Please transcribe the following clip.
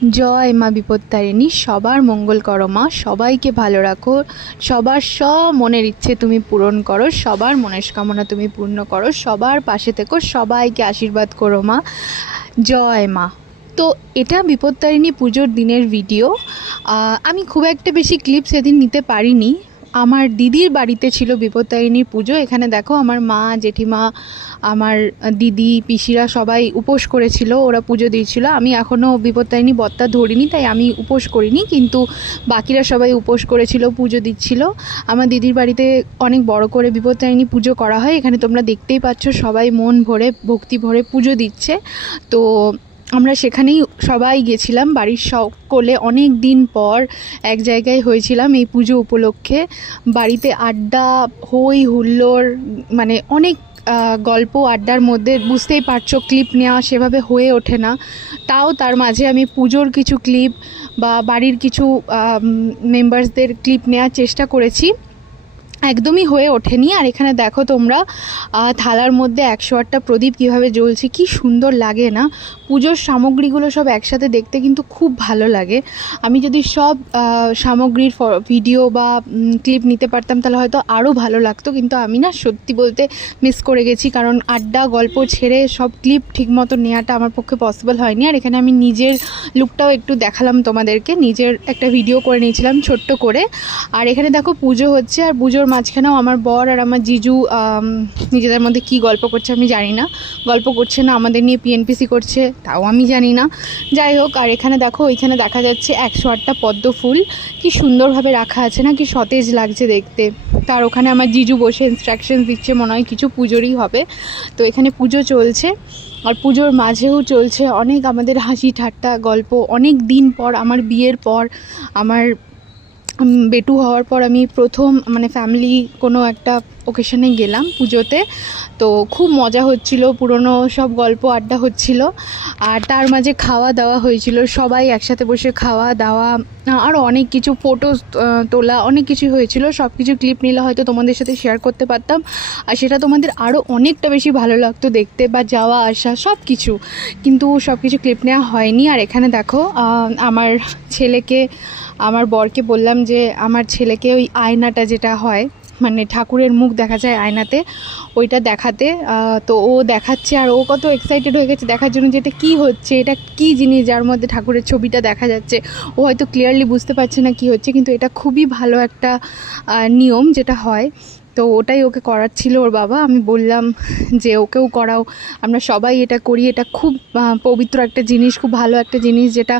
জয় মা বিপত্তারিণী, সবার মঙ্গল করো মা, সবাইকে ভালো রাখো, সবার সব মনের ইচ্ছে তুমি পূরণ করো, সবার মনস্কামনা তুমি পূর্ণ করো, সবার পাশে থেকো, সবাইকে আশীর্বাদ করো মা। জয় মা। তো এটা বিপত্তারিণী পুজোর দিনের ভিডিও। আমি খুব একটা বেশি ক্লিপ সেদিন নিতে পারিনি। আমার দিদির বাড়িতে ছিল বিপত্তারিণীর পুজো। এখানে দেখো আমার মা, জেঠিমা, আমার দিদি, পিসিরা সবাই উপোস করেছিল, ওরা পুজো দিয়েছিল। আমি এখনও বিপত্তারিণী বত্তা ধরিনি, তাই আমি উপোস করিনি, কিন্তু বাকিরা সবাই উপোস করেছিল, পুজো দিচ্ছিল। আমার দিদির বাড়িতে অনেক বড় করে বিপত্তারিণী পুজো করা হয়। এখানে তোমরা দেখতেই পাচ্ছ সবাই মন ভরে ভক্তি ভরে পুজো দিচ্ছে। তো আমরা সেখানেই সবাই গেছিলাম, বাড়ির সকলে অনেক দিন পর এক জায়গায় হয়েছিলাম এই পুজো উপলক্ষে। বাড়িতে আড্ডা, হই হুল্লোড়, মানে অনেক গল্প আড্ডার মধ্যে, বুঝতেই পারছো ক্লিপ নেওয়া সেভাবে হয়ে ওঠে না। তাও তার মাঝে আমি পুজোর কিছু ক্লিপ বা বাড়ির কিছু মেম্বার্সদের ক্লিপ নেওয়ার চেষ্টা করেছি, একদমই হয়ে ওঠেনি। আর এখানে দেখো তোমরা থালার মধ্যে 108টা প্রদীপ কীভাবে জ্বলছে, কি সুন্দর লাগে না? পুজোর সামগ্রীগুলো সব একসাথে দেখতে কিন্তু খুব ভালো লাগে। আমি যদি সব সামগ্রীর ভিডিও বা ক্লিপ নিতে পারতাম তাহলে হয়তো আরও ভালো লাগতো, কিন্তু আমি না সত্যি বলতে মিস করে গেছি, কারণ আড্ডা গল্প ছেড়ে সব ক্লিপ ঠিকমতো নেওয়াটা আমার পক্ষে পসিবল হয়নি। আর এখানে আমি নিজের লুকটাও একটু দেখালাম তোমাদেরকে, নিজের একটা ভিডিও করে নিয়েছিলাম ছোট্ট করে। আর এখানে দেখো পুজো হচ্ছে, আর পুজোর মাঝখানেও আমার বর আর আমার জিজু নিজেদের মধ্যে কি গল্প করছে আমি জানি না, গল্প করছে না আমাদের নিয়ে পিএনপিসি করছে তাও আমি জানি না, যাই হোক। আর এখানে দেখো ওইখানে দেখা যাচ্ছে 108টা পদ্ম ফুল, কি সুন্দরভাবে রাখা আছে না, কি সতেজ লাগছে দেখতে। তার ওখানে আমার জিজু বসে ইনস্ট্রাকশন দিচ্ছে, মনে হয় কিছু পুজোরই হবে। তো এখানে পুজো চলছে, আর পুজোর মাঝেও চলছে অনেক আমাদের হাসি ঠাট্টা গল্প। অনেক দিন পর, আমার বিয়ের পর, আমার বেটু হওয়ার পর আমি প্রথম মানে ফ্যামিলি কোনো একটা ওকেশনে গেলাম পুজোতে। তো খুব মজা হচ্ছিল, পুরনো সব গল্প আড্ডা হচ্ছিল, আর তার মাঝে খাওয়া দাওয়া হয়েছিল, সবাই একসাথে বসে খাওয়া দাওয়া, আরও অনেক কিছু ফটো তোলা, অনেক কিছু হয়েছিল। সব কিছু ক্লিপ নিলে হয়তো তোমাদের সাথে শেয়ার করতে পারতাম, আর সেটা তোমাদের আরও অনেকটা বেশি ভালো লাগতো দেখতে, বা যাওয়া আসা সব কিছু, কিন্তু সব কিছু ক্লিপ নেওয়া হয়নি। আর এখানে দেখো আমার ছেলেকে, আমার বরকে বললাম যে আমার ছেলেকে ওই আয়নাটা যেটা হয়, মানে ঠাকুরের মুখ দেখা যায় আয়নাতে, ওইটা দেখাতে। তো ও দেখাচ্ছে, আর ও কত এক্সাইটেড হয়ে গেছে দেখার জন্য যে এটা কী হচ্ছে, এটা কী জিনিস যার মধ্যে ঠাকুরের ছবিটা দেখা যাচ্ছে। ও হয়তো ক্লিয়ারলি বুঝতে পারছে না কী হচ্ছে, কিন্তু এটা খুবই ভালো একটা নিয়ম যেটা হয়। তো ওটাই ওকে করাচ্ছিল ওর বাবা। আমি বললাম যে ওকেও করাও, আমরা সবাই এটা করি, এটা খুব পবিত্র একটা জিনিস, খুব ভালো একটা জিনিস, যেটা